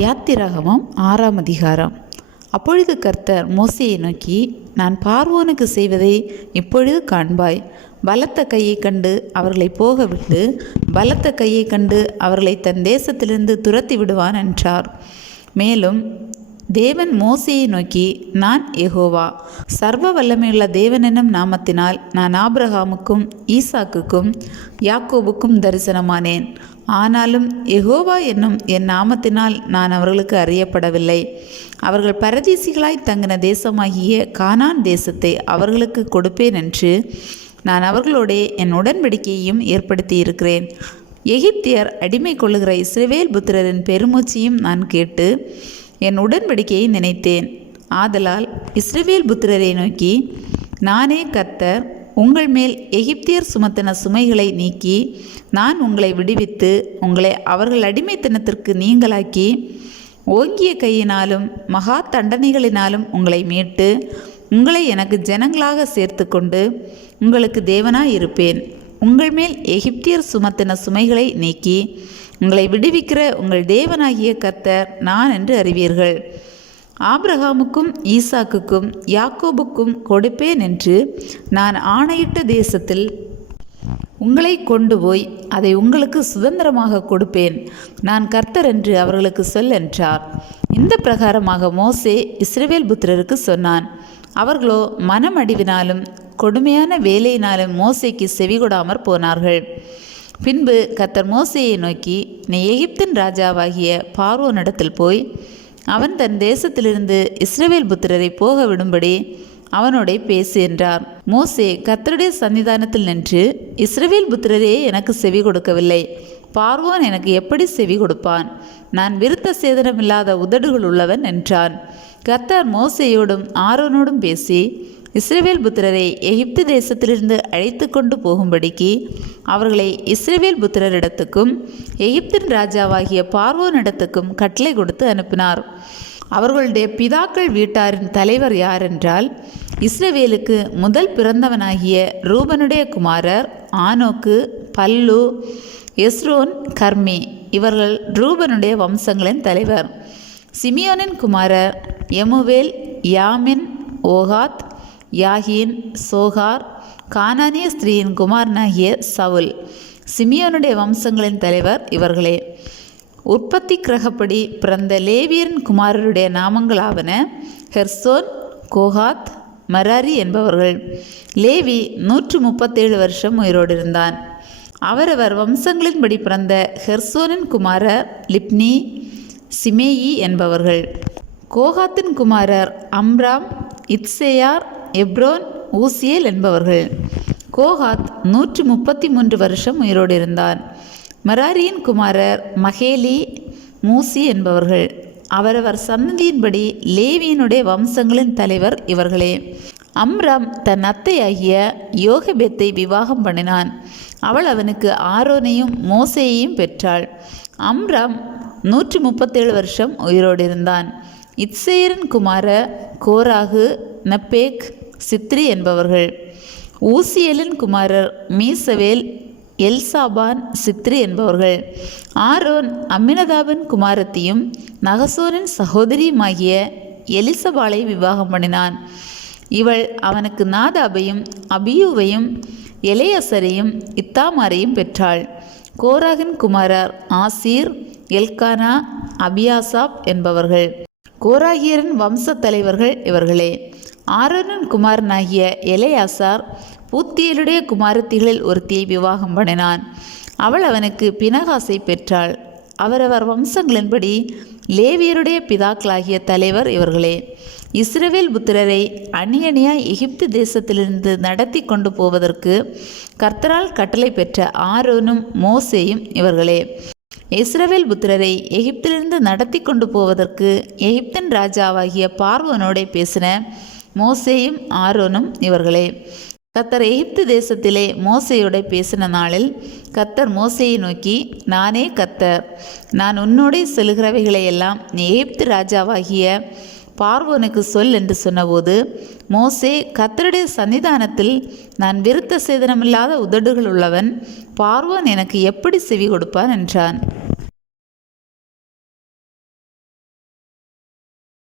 யாத்திராகமம் ஆறாம் அதிகாரம். அப்பொழுது கர்த்தர் மோசையை நோக்கி நான் பார்வோனுக்கு செய்வதை இப்பொழுது காண்பாய். பலத்த கையை கண்டு அவர்களை போக விட்டு பலத்த கையை கண்டு அவர்களை தன் தேசத்திலிருந்து துரத்தி விடுவான் என்றார். மேலும் தேவன் மோசையை நோக்கி நான் எகோவா சர்வ வல்லமையுள்ள தேவன் நாமத்தினால் நான் ஆப்ரஹாமுக்கும் ஈசாக்குக்கும் யாக்கோபுக்கும் தரிசனமானேன். ஆனாலும் எகோவா என்னும் என் நாமத்தினால் நான் அவர்களுக்கு அறியப்படவில்லை. அவர்கள் பரதேசிகளாய் தங்கின தேசமாகிய கானான் தேசத்தை அவர்களுக்கு கொடுப்பேன் என்று நான் அவர்களோடே என் உடன்படிக்கையையும் ஏற்படுத்தி இருக்கிறேன் எகிப்தியர் அடிமை கொள்ளுகிற இஸ்ரவேல் புத்திரரின் பெருமூச்சியும் நான் கேட்டு என் உடன்படிக்கையை நினைத்தேன். ஆதலால் இஸ்ரவேல் புத்திரரை நோக்கி நானே கர்த்தர் உங்கள் மேல் எகிப்தியர் சுமத்தின சுமைகளை நீக்கி நான் உங்களை விடுவித்து உங்களை அவர்கள் அடிமைத்தனத்திற்கு நீங்களாக்கி ஓங்கிய கையினாலும் மகா தண்டனைகளினாலும் உங்களை மீட்டு உங்களை எனக்கு ஜனங்களாக சேர்த்து கொண்டு உங்களுக்கு தேவனாய் இருப்பேன் உங்கள் மேல் எகிப்தியர் சுமத்தின சுமைகளை நீக்கி உங்களை விடுவிக்கிற உங்கள் தேவனாகிய கர்த்தர் நான் என்று அறிவீர்கள். ஆப்ரஹாமுக்கும் ஈசாக்குக்கும் யாக்கோபுக்கும் கொடுப்பேன் என்று நான் ஆணையிட்ட தேசத்தில் உங்களை கொண்டு போய் அதை உங்களுக்கு சுதந்திரமாக கொடுப்பேன். நான் கர்த்தர் என்று அவர்களுக்கு சொல் என்றார். இந்த பிரகாரமாக மோசே இஸ்ரவேல் புத்திரருக்கு சொன்னான். அவர்களோ மனமடிவினாலும் கொடுமையான வேலையினாலும் மோசைக்கு செவிகொடாமற் போனார்கள். பின்பு கர்த்தர் மோசையை நோக்கி நீ எகிப்தின் ராஜாவாகிய பார்வோனிடத்தில் போய் அவன் தன் தேசத்திலிருந்து இஸ்ரவேல் புத்திரரை போக விடும்படி அவனோடே பேசு என்றார். மோசே கத்தருடைய சன்னிதானத்தில் நின்று இஸ்ரவேல் புத்திரரே எனக்கு செவி கொடுக்கவில்லை. பார்வோன் எனக்கு எப்படி செவி கொடுப்பான்? நான் விருத்த சேதனமில்லாத உதடுகள் உள்ளவன் என்றான். கர்த்தர் மோசையோடும் ஆரோனோடும் பேசி இஸ்ரேவேல் புத்திரரை எகிப்து தேசத்திலிருந்து அழைத்து கொண்டு போகும்படிக்கு அவர்களை இஸ்ரேவேல் புத்திரரிடத்துக்கும் எகிப்தின் ராஜாவாகிய பார்வோனிடத்துக்கும் கட்டளை கொடுத்து அனுப்பினார். அவர்களுடைய பிதாக்கள் வீட்டாரின் தலைவர் யாரென்றால் இஸ்ரவேலுக்கு முதல் பிறந்தவனாகிய ரூபனுடைய குமாரர் ஆனோக்கு பல்லு எஸ்ரோன் கர்மி இவர்கள் ரூபனுடைய வம்சங்களின் தலைவர். சிமியோனின் குமாரர் எமுவேல் யாமின் ஓகாத் யாகின் சோகார் கானானிய ஸ்திரீயின் குமாரனாகிய சவுல் சிமியோனுடைய வம்சங்களின் தலைவர் இவர்களே. உற்பத்தி கிரகப்படி பிறந்த லேவியரின் குமாரருடைய நாமங்களாவன ஹெர்சோன் கோஹாத் மராரி என்பவர்கள். லேவி நூற்று முப்பத்தேழு வருஷம் உயிரோடு இருந்தான். அவரவர் வம்சங்களின்படி பிறந்த ஹெர்சோனின் குமாரர் லிப்னி சிமேயி என்பவர்கள். கோகாத்தின் குமாரர் அம்ராம் இத்சேயார் எப்ரோன் ஊசியேல் என்பவர்கள். கோகாத் நூற்று முப்பத்தி மூன்று வருஷம் உயிரோடு இருந்தார் மராரியின் குமாரர் மகேலி மூசி என்பவர்கள். அவரவர் சன்னதியின்படி லேவியனுடைய வம்சங்களின் தலைவர் இவர்களே. அம்ராம் தன் அத்தையாகிய யோகபெத்தை விவாகம் பண்ணினான். அவள் அவனுக்கு ஆரோனையும் மோசையையும் பெற்றாள். அம்ராம் நூற்று முப்பத்தேழு வருஷம் உயிரோடு இருந்தான். இத்சேயரின் குமார கோராகு நப்பேக் சித்ரி என்பவர்கள். ஊசியலின் குமாரர் மீசவேல் எல்சாபான் சித்ரி என்பவர்கள். ஆரோன் அம்மினதாபின் குமாரத்தையும் நகசோனின் சகோதரியுமாகிய எலிசபாலை விவாகம் பண்ணினான். இவள் அவனுக்கு நாதாபையும் அபியூவையும் எலையசரையும் இத்தாமாரையும் பெற்றாள். கோராகின் குமாரர் ஆசீர் எல்கானா அபியாசாப் என்பவர்கள். கோராகியரின் வம்சத் தலைவர்கள் இவர்களே. ஆரோனின் குமாரனாகிய எலையாசார் பூத்தியலுடைய குமாரத்திகளில் ஒருத்தியை விவாகம் பண்ணினான். அவள் அவனுக்கு பினகாசை பெற்றாள். அவரவர் வம்சங்களின்படி லேவியருடைய பிதாக்களாகிய தலைவர் இவர்களே இஸ்ரவேல் புத்திரரை அணியணியாய் எகிப்து தேசத்திலிருந்து நடத்தி கொண்டு போவதற்கு கர்த்தரால் கட்டளை பெற்ற ஆரோனும் மோசேயும் இவர்களே. இஸ்ரவேல் புத்திரரை எகிப்திலிருந்து நடத்தி கொண்டு போவதற்கு எகிப்தின் ராஜாவாகிய பார்வனோடே பேசின மோசேயும் ஆரோனும் இவர்களே. கத்தர் எகிப்து தேசத்திலே மோசையோட பேசின நாளில் கத்தர் மோசையை நோக்கி நானே கத்தர் நான் உன்னோடே செல்கிறவைகளை எல்லாம் நீ எகிப்து ராஜாவாகிய பார்வோனுக்கு சொல் என்று சொன்னபோது மோசே கத்தருடைய சன்னிதானத்தில் நான் விருத்த சேதனமில்லாத உதடுகள் உள்ளவன் பார்வோன் எனக்கு எப்படி செவி கொடுப்பான் என்றான்.